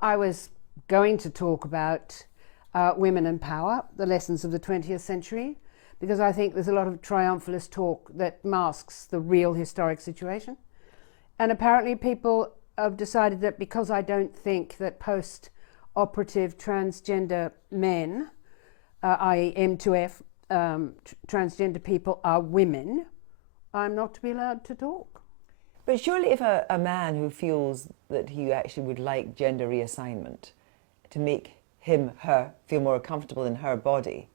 I was going to talk about women and power, the lessons of the 20th century, because I think there's a lot of triumphalist talk that masks the real historic situation. And apparently people have decided that because I don't think that post-operative transgender men, i.e. M2F, transgender people are women, I'm not to be allowed to talk. But surely if a man who feels that he actually would like gender reassignment to make him, her, feel more comfortable in her body,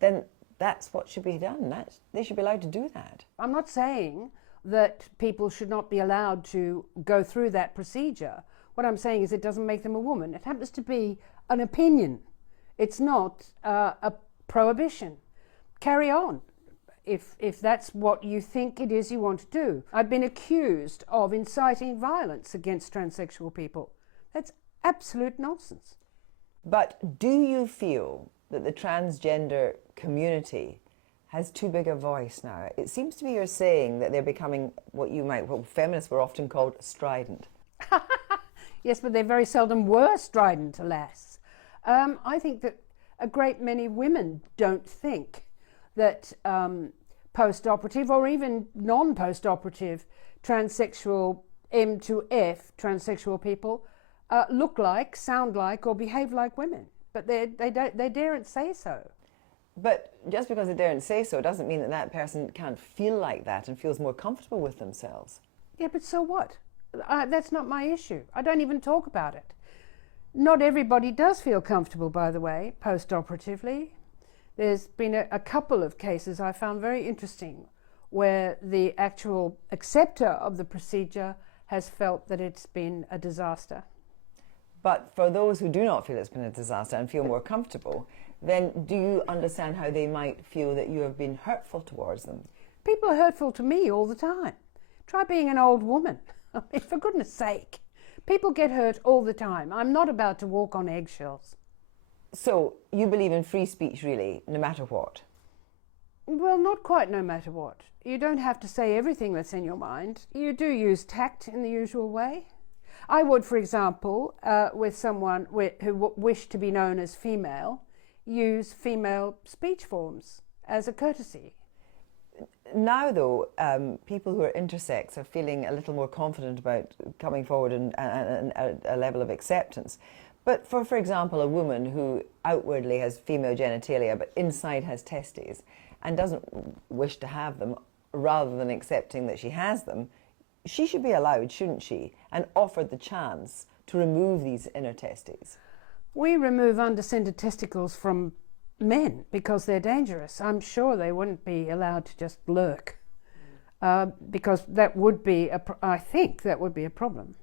then that's what should be done. They should be allowed to do that. I'm not saying that people should not be allowed to go through that procedure. What I'm saying is it doesn't make them a woman. It happens to be an opinion. It's not a prohibition. Carry on. If that's what you think it is you want to do. I've been accused of inciting violence against transsexual people. That's absolute nonsense. But do you feel that the transgender community has too big a voice now? It seems to me you're saying that they're becoming what feminists were often called strident. Yes, but they very seldom were strident, alas. I think that a great many women don't think that post-operative or even non-post-operative transsexual M2F transsexual people look like, sound like or behave like women. But they daren't say so. But just because they daren't say so doesn't mean that that person can't feel like that and feels more comfortable with themselves. Yeah, but so what? That's not my issue. I don't even talk about it. Not everybody does feel comfortable, by the way, post-operatively. There's been a couple of cases I found very interesting where the actual acceptor of the procedure has felt that it's been a disaster. But for those who do not feel it's been a disaster and feel more comfortable, then do you understand how they might feel that you have been hurtful towards them? People are hurtful to me all the time. Try being an old woman. I mean, for goodness sake. People get hurt all the time. I'm not about to walk on eggshells. So you believe in free speech, really, no matter what? Well, not quite no matter what. You don't have to say everything that's in your mind. You do use tact in the usual way. I would, for example, with someone who wished to be known as female, use female speech forms as a courtesy. Now, though, people who are intersex are feeling a little more confident about coming forward and a level of acceptance. But for example, a woman who outwardly has female genitalia but inside has testes and doesn't wish to have them, rather than accepting that she has them, she should be allowed, shouldn't she, and offered the chance to remove these inner testes. We remove undescended testicles from men because they're dangerous. I'm sure they wouldn't be allowed to just lurk because that would be, I think that would be a problem.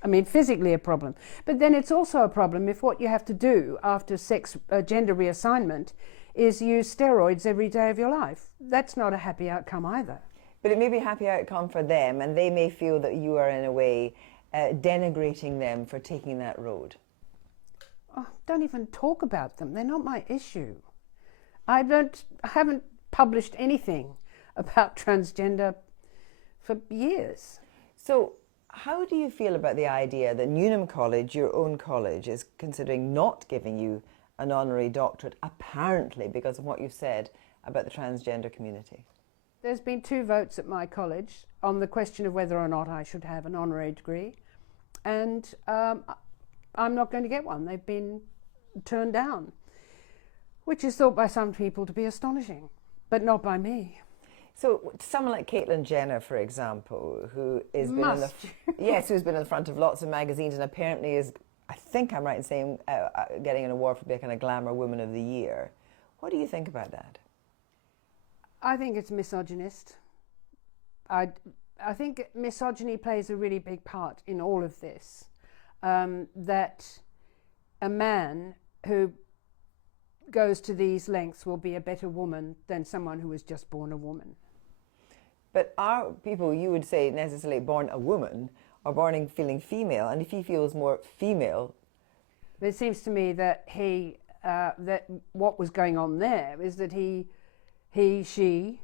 I mean, physically a problem. But then it's also a problem if what you have to do after gender reassignment is use steroids every day of your life. That's not a happy outcome either. But it may be a happy outcome for them, and they may feel that you are in a way denigrating them for taking that road. Oh, don't even talk about them. They're not my issue. I haven't published anything about transgender for years. So how do you feel about the idea that Newnham College, your own college, is considering not giving you an honorary doctorate, apparently because of what you've said about the transgender community? There's been 2 votes at my college on the question of whether or not I should have an honorary degree, and I'm not going to get one. They've been turned down, which is thought by some people to be astonishing, but not by me. So someone like Caitlyn Jenner, for example, who has been who's been in the front of lots of magazines and apparently is, I think I'm right in saying, getting an award for being a Glamour Woman of the Year. What do you think about that? I think it's misogynist. I think misogyny plays a really big part in all of this. That a man who goes to these lengths will be a better woman than someone who was just born a woman. But are people, you would say, necessarily born a woman or born feeling female? And if he feels more female... It seems to me that that what was going on there is that she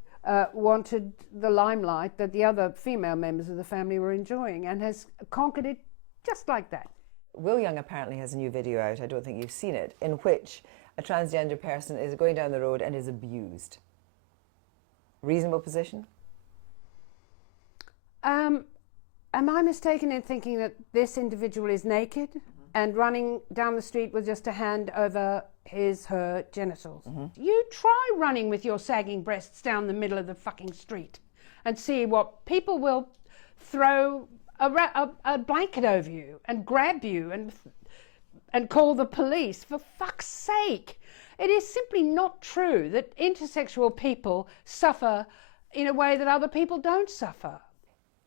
wanted the limelight that the other female members of the family were enjoying and has conquered it just like that. Will Young apparently has a new video out, I don't think you've seen it, in which a transgender person is going down the road and is abused. Reasonable position? Am I mistaken in thinking that this individual is naked and running down the street with just a hand over her genitals? You try running with your sagging breasts down the middle of the fucking street and see what people will throw a blanket over you and grab you and call the police. For fuck's sake. It is simply not true that intersexual people suffer in a way that other people don't suffer.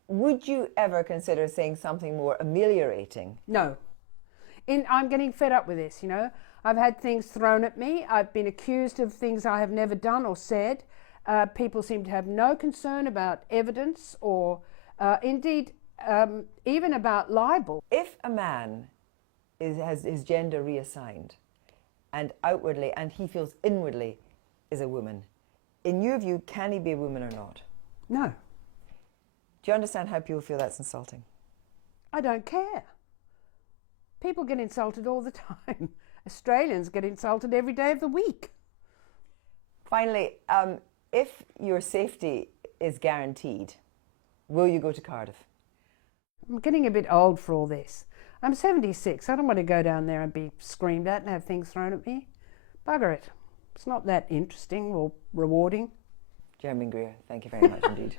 Would you ever consider saying something more ameliorating? No. I'm getting fed up with this, you know. I've had things thrown at me. I've been accused of things I have never done or said. People seem to have no concern about evidence or indeed even about libel. If a man has his gender reassigned and outwardly and he feels inwardly is a woman, in your view, can he be a woman or not? No. Do you understand how people feel that's insulting? I don't care. People get insulted all the time. Australians get insulted every day of the week. Finally, if your safety is guaranteed, will you go to Cardiff? I'm getting a bit old for all this. I'm 76. I don't want to go down there and be screamed at and have things thrown at me. Bugger it. It's not that interesting or rewarding. Germaine Greer, thank you very much indeed.